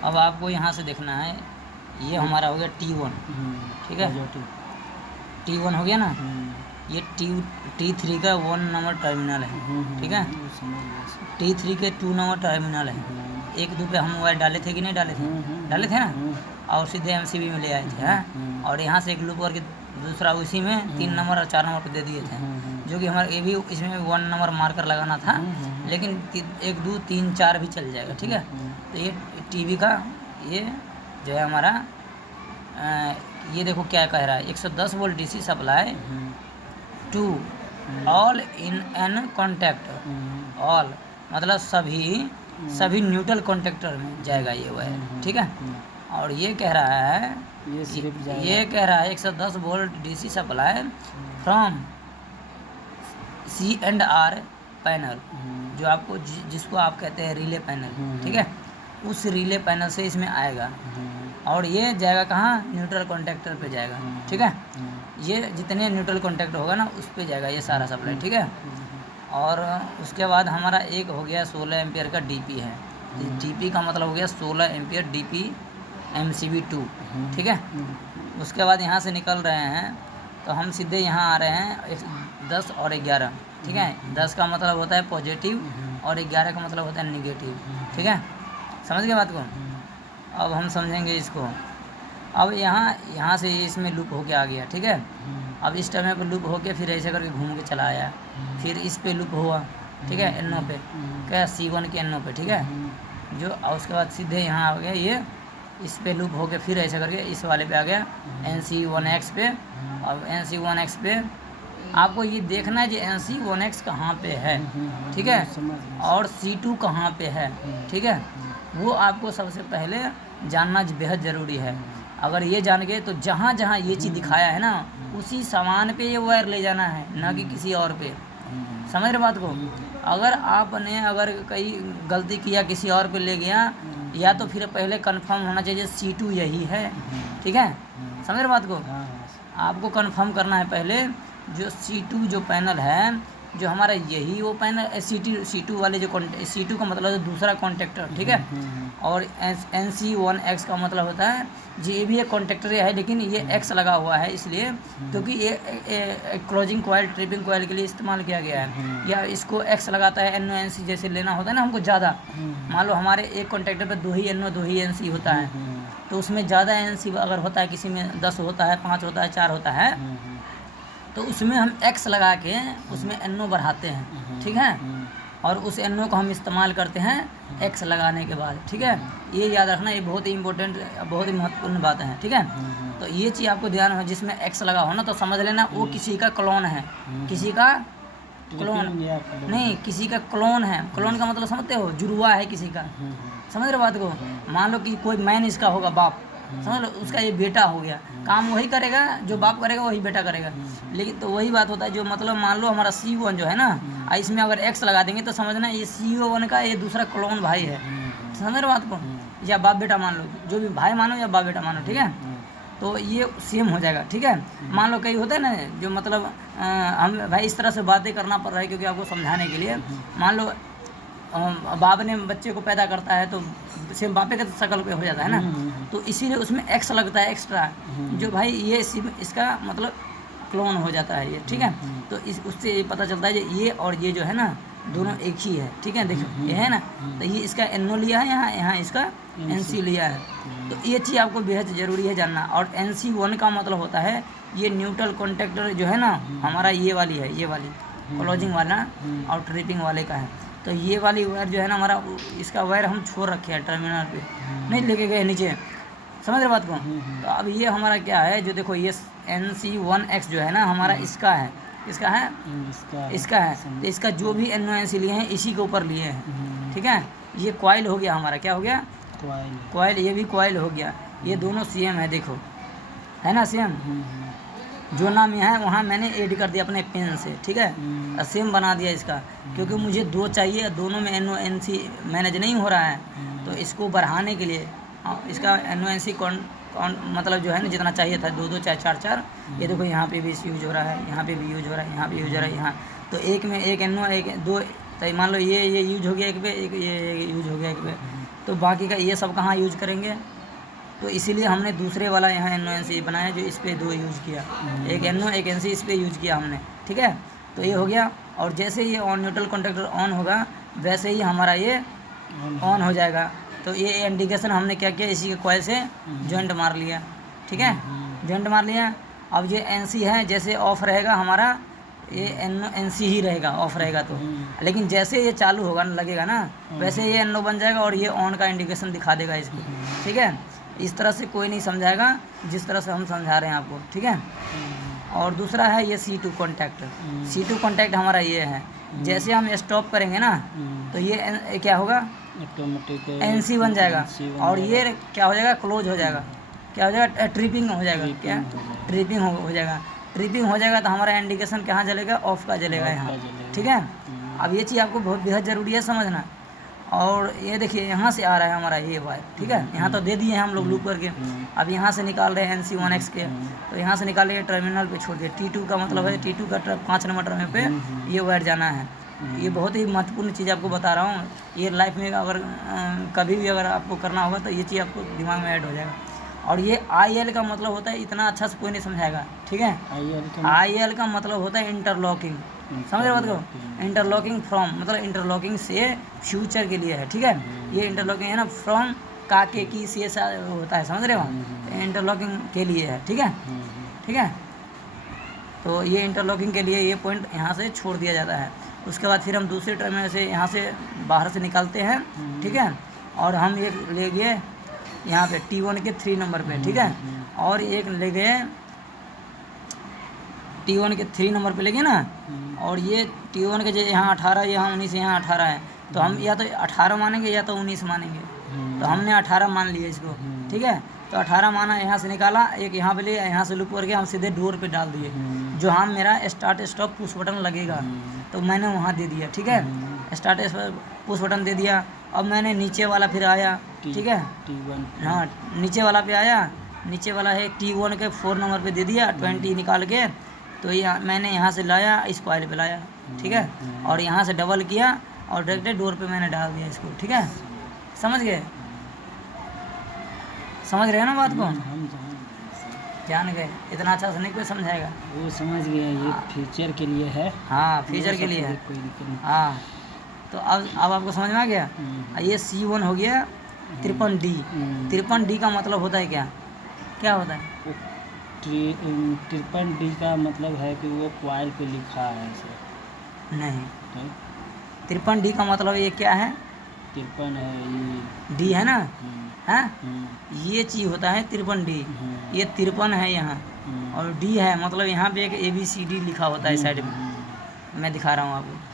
अब आपको यहाँ से देखना है, ये हमारा हो गया T1, ठीक है, T1 हो गया ना, ये T3 का 1 नंबर टर्मिनल है, ठीक है, T3 के 2 नंबर टर्मिनल है। 1-2 पे हम मोबाइल डाले थे कि नहीं डाले थे, डाले थे ना, और सीधे MCB में ले आए थे, हैं, और यहाँ से एक लूप करके दूसरा उसी में 3 नंबर और 4 नंबर पे दे दिए थे, जो कि हमारे ये भी इसमें 1 नंबर मार्कर लगाना था, लेकिन 1, 2, 3, 4 भी चल जाएगा, ठीक है। तो ये टीवी का ये जो है हमारा ये देखो क्या कह रहा है, 110 volt DC supply to all in N contact, all मतलब सभी न्यूट्रल कॉन्टैक्टर में जाएगा ये वायर, ठीक है। और ये कह रहा है, ये कह रहा है 110 volt DC supply from C&R panel, जो आपको जिसको आप कहते हैं रिले पैनल, ठीक है, उस रिले पैनल से इसमें आएगा, और ये जाएगा कहाँ, न्यूट्रल कॉन्टैक्टर पे जाएगा, ठीक है। ये जितने न्यूट्रल कॉन्टैक्टर होगा ना उस पे जाएगा ये सारा सप्लाई, ठीक है। और उसके बाद हमारा एक हो गया 16 एम्पियर का DP है, DP का मतलब हो गया 16 एम्पियर DP MCB2, ठीक है। उसके बाद यहाँ से निकल रहे हैं तो हम सीधे यहाँ आ रहे हैं 10 और 11, ठीक है। 10 का मतलब होता है पॉजिटिव और 11 का मतलब होता है निगेटिव, ठीक है, समझ गए बात को। अब हम समझेंगे इसको। अब यहाँ से इसमें लूप होके आ गया, ठीक है। अब इस टाइम पे लूप होके फिर ऐसे करके घूम के चला आया, फिर इस पे लूप हुआ, ठीक है, NO पे, क्या C1 के NO पे, ठीक है, जो उसके बाद सीधे यहाँ आ गया, ये इस पे लूप होके फिर ऐसे करके इस वाले पे आ गया NC1X पे। अब NC1X पे आपको ये देखना है कि NC1X कहाँ पे है, ठीक है, और C2 कहाँ पे है, ठीक है, वो आपको सबसे पहले जानना बेहद ज़रूरी है। अगर ये जान गए तो जहाँ जहाँ ये चीज़ दिखाया है ना उसी सामान पे ये वायर ले जाना है, ना कि किसी और पे, समझ रहे बात को। अगर आपने अगर कहीं गलती किया किसी और पे ले गया, या तो फिर पहले कंफर्म होना चाहिए C2 यही है, ठीक है, समझ रहे बात को। आपको कंफर्म करना है पहले जो C2 जो पैनल है, जो हमारा यही वो पैनल C2 वाले जो C2 का मतलब है दूसरा कॉन्टैक्टर, ठीक है, और NC1X का मतलब होता है जी ये भी एक कॉन्टैक्टर है, लेकिन ये X लगा हुआ है इसलिए क्योंकि ये क्लोजिंग कॉइल ट्रिपिंग कॉइल के लिए इस्तेमाल किया गया है। या इसको X लगाता है, NO NC जैसे लेना होता है ना हमको ज़्यादा, मान लो हमारे एक कॉन्टैक्टर पे 2 ही NO 2 ही NC होता है, तो उसमें ज़्यादा NC अगर होता है, किसी में 10 होता है, 5 होता है, 4 होता है, तो उसमें हम X लगा के उसमें NO बढ़ाते हैं, ठीक है, और उस NO को हम इस्तेमाल करते हैं X लगाने के बाद, ठीक है। ये याद रखना, ये बहुत ही इम्पोर्टेंट, बहुत ही महत्वपूर्ण बात है, ठीक है। तो ये चीज़ आपको ध्यान हो, जिसमें X लगा हो ना तो समझ लेना वो किसी का क्लोन है, किसी का क्लोन नहीं, किसी का क्लोन है। क्लोन का मतलब समझते हो, जुड़वा है किसी का, समझ रहे बात को। मान लो कि कोई मैन इसका होगा बाप, समझ लो, उसका ये बेटा हो गया, काम वही करेगा जो बाप करेगा वही बेटा करेगा। लेकिन तो वही बात होता है, जो मतलब मान लो हमारा C1 जो है ना, इसमें अगर X लगा देंगे तो समझना ये C1 का ये दूसरा क्लोन भाई है, समझ रहे बात को, या बाप बेटा मान लो, जो भी भाई मानो या बाप बेटा मानो, ठीक है, तो ये सेम हो जाएगा, ठीक है। मान लो कई होता है ना जो मतलब हम भाई इस तरह से बातें करना पड़ रहा है क्योंकि आपको समझाने के लिए। मान लो बाप ने बच्चे को पैदा करता है तो सेम बापे के शक्ल पे हो जाता है ना, तो इसीलिए उसमें X लगता है एक्स्ट्रा, जो भाई ये इसका मतलब क्लोन हो जाता है ये, ठीक है। तो उससे ये पता चलता है कि ये और ये जो है ना दोनों एक ही है, ठीक है। देखो ये है ना, तो ये इसका NO लिया है, यहाँ इसका NC लिया है, तो ये चीज़ आपको बेहद ज़रूरी है जानना। और NC1 का मतलब होता है ये न्यूट्रल कॉन्टैक्टर जो है ना हमारा, ये वाली है, ये वाली क्लोजिंग वाला और ट्रिपिंग वाले का है। तो ये वाली वायर जो है ना हमारा, इसका वायर हम छोड़ रखे हैं टर्मिनल पे, नहीं लेके गए नीचे, समझ रहे बात को। तो अब ये हमारा क्या है, जो देखो ये NC1X जो है ना हमारा इसका है, इसका है, इसका है, तो इसका जो भी NO NC लिए हैं इसी के ऊपर लिए हैं, ठीक है। ये कॉइल हो गया हमारा, क्या हो गया, कॉइल, ये भी कॉइल हो गया, ये दोनों सेम है, देखो है ना सेम, जो नाम यहाँ है वहाँ मैंने ऐड कर दिया अपने पेन से, ठीक है, सेम बना दिया इसका, क्योंकि मुझे 2 चाहिए, दोनों में NO NC मैनेज नहीं हो रहा है, तो इसको बढ़ाने के लिए इसका NO NC मतलब जो है ना जितना चाहिए था 2-2 चाहे 4-4, ये देखो यहाँ पे भी यूज हो रहा है, यहाँ पे भी यूज हो रहा है, यहाँ पे यूज हो रहा है, यहाँ तो एक में एक NO एक 2, तो मान लो ये यूज हो गया एक पे, एक ये यूज हो गया एक पे, तो बाकी का ये सब कहाँ यूज करेंगे, तो इसीलिए हमने दूसरे वाला यहाँ NO-NC बनाया जो इस पर 2 यूज़ किया, एक NO एक NC इस पर यूज़ किया हमने, ठीक है। तो ये हो गया, और जैसे ये ऑन न्यूट्रल कॉन्टैक्टर ऑन होगा वैसे ही हमारा ये ऑन हो जाएगा। तो ये इंडिकेशन हमने क्या किया, इसी के कॉइल से जॉइंट मार लिया, ठीक है, जॉइंट मार लिया। अब ये NC है, जैसे ऑफ रहेगा हमारा ये NC ही रहेगा, ऑफ रहेगा तो, लेकिन जैसे ये चालू होगा लगेगा ना वैसे ये NO बन जाएगा और ये ऑन का इंडिकेशन दिखा देगा इसको, ठीक है। इस तरह से कोई नहीं समझाएगा जिस तरह से हम समझा रहे हैं आपको, ठीक है। और दूसरा है ये C2 कॉन्टैक्ट, C2 कॉन्टैक्ट हमारा ये है, जैसे हम स्टॉप करेंगे ना तो ये क्या होगा, ऑटोमेटिक NC बन जाएगा, और ये क्या हो जाएगा, क्लोज हो जाएगा, क्या हो जाएगा, ट्रिपिंग हो जाएगा, क्या ट्रिपिंग हो जाएगा, ट्रिपिंग हो जाएगा तो हमारा इंडिकेशन कहाँ जलेगा, ऑफ का जलेगा यहाँ, ठीक है। अब ये चीज़ आपको बहुत बेहद ज़रूरी है समझना। और ये देखिए यहाँ से आ रहा है हमारा ये वायर, ठीक है, यहाँ तो दे दिए हैं हम लोग लूप करके, अब यहाँ से निकाल रहे हैं NC1X के, तो यहाँ से निकाल रहे टर्मिनल पे छोड़ दिए, T2 का मतलब है T2 का 5 नंबर टर्मिनल पे ये वायर जाना है। ये बहुत ही महत्वपूर्ण चीज़ आपको बता रहा हूँ, ये लाइफ में अगर कभी भी अगर आपको करना होगा तो ये चीज़ आपको दिमाग में ऐड हो जाएगा। और ये IL का मतलब होता है, इतना अच्छा से कोई नहीं समझाएगा, ठीक है। IL का मतलब होता है इंटरलॉकिंग, समझ रहे बात को, इंटरलॉकिंग फ्रॉम मतलब इंटरलॉकिंग से फ्यूचर के लिए है, ठीक है। ये इंटरलॉकिंग है ना, फ्रॉम काके की से होता है, समझ रहे हो, इंटरलॉकिंग के लिए है, ठीक है, ठीक है। तो ये इंटरलॉकिंग के लिए ये पॉइंट यहाँ से छोड़ दिया जाता है। उसके बाद फिर हम दूसरे टर्मिनल से यहाँ से बाहर से निकालते हैं, ठीक है, और हम एक ले गए यहाँ पे T1 के 3 नंबर पे, ठीक है, और एक ले गए T1 के 3 नंबर पे ले गए ना, और ये T1 के जो यहाँ 18, यहाँ 19, यहाँ 18 है, तो हम या तो 18 मानेंगे या तो 19 मानेंगे, तो हमने 18 मान लिया इसको, ठीक है। तो 18 माना, यहाँ से निकाला, एक यहाँ पे लिया, यहाँ से लूप करके हम सीधे डोर पे डाल दिए, जो हम मेरा स्टार्ट स्टॉप पुश बटन लगेगा तो मैंने वहाँ दे दिया, ठीक है, स्टार्ट पुश बटन दे दिया। अब मैंने नीचे वाला फिर आया, ठीक है, हाँ नीचे वाला पे आया, नीचे वाला है T1 के 4 नंबर पे दे दिया 20 निकाल के, तो ये मैंने यहाँ से लाया इस कॉइल पे लाया, ठीक है, और यहाँ से डबल किया और डायरेक्ट डोर पे मैंने डाल दिया इसको, ठीक है। समझ गए, समझ रहे हैं ना बात को, जान गए, इतना अच्छा से नहीं कोई समझाएगा, वो समझ गया, ये फ्यूचर के लिए है, हाँ फ्यूचर के लिए है, कोई दिक्कत नहीं। हाँ तो अब आपको समझ में आ गया। ये C1 हो गया 53D, 53D का मतलब होता है क्या, क्या होता है, 53D का मतलब है कि वो कॉइल पे लिखा है ऐसे नहीं, 53D का मतलब ये क्या है, 53 है, ये D है ना, है ये चीज़ होता है 53D, ये 53 है यहाँ, और D है मतलब यहाँ पे एक ABCD लिखा होता है साइड में, मैं दिखा रहा हूँ आपको।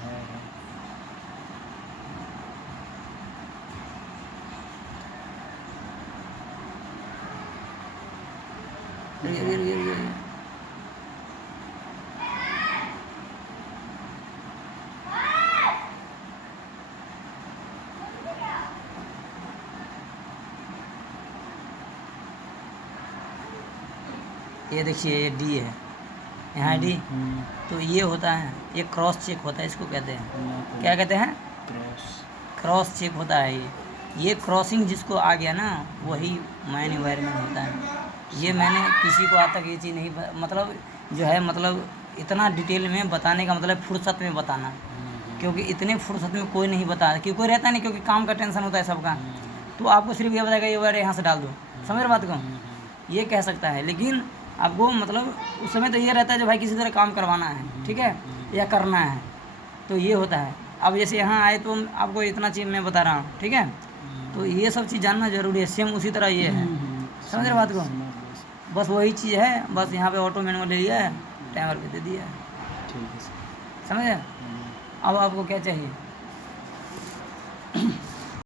ये देखिए ये D है, यहाँ D, तो ये होता है, ये क्रॉस चेक होता है, इसको कहते हैं, क्या कहते हैं, क्रॉस चेक होता है। ये क्रॉसिंग जिसको आ गया ना वही मैन वायरमैन होता है। ये मैंने किसी को आज तक ये चीज़ नहीं मतलब जो है मतलब इतना डिटेल में बताने का मतलब फुर्सत में बताना, क्योंकि इतने फुर्सत में कोई नहीं बता, क्योंकि कोई रहता नहीं, क्योंकि काम का टेंशन होता है सबका, तो आपको सिर्फ ये बताएगा ये वायर यहाँ से डाल दो, समझ रहे बात को, ये कह सकता है, लेकिन आपको मतलब उस समय तो ये रहता है जो भाई किसी तरह काम करवाना है, ठीक है, या करना है, तो ये होता है। अब जैसे यहाँ आए तो आपको इतना चीज़ मैं बता रहा हूँ, ठीक है, तो ये सब चीज़ जानना जरूरी है। सेम उसी तरह ये है, समझ रहे बात को, बस वही चीज़ है, बस यहाँ पे ऑटो मैनुअल ले लिया है, टाइमर पे दे दिया है, ठीक है, समझे। अब आपको क्या चाहिए।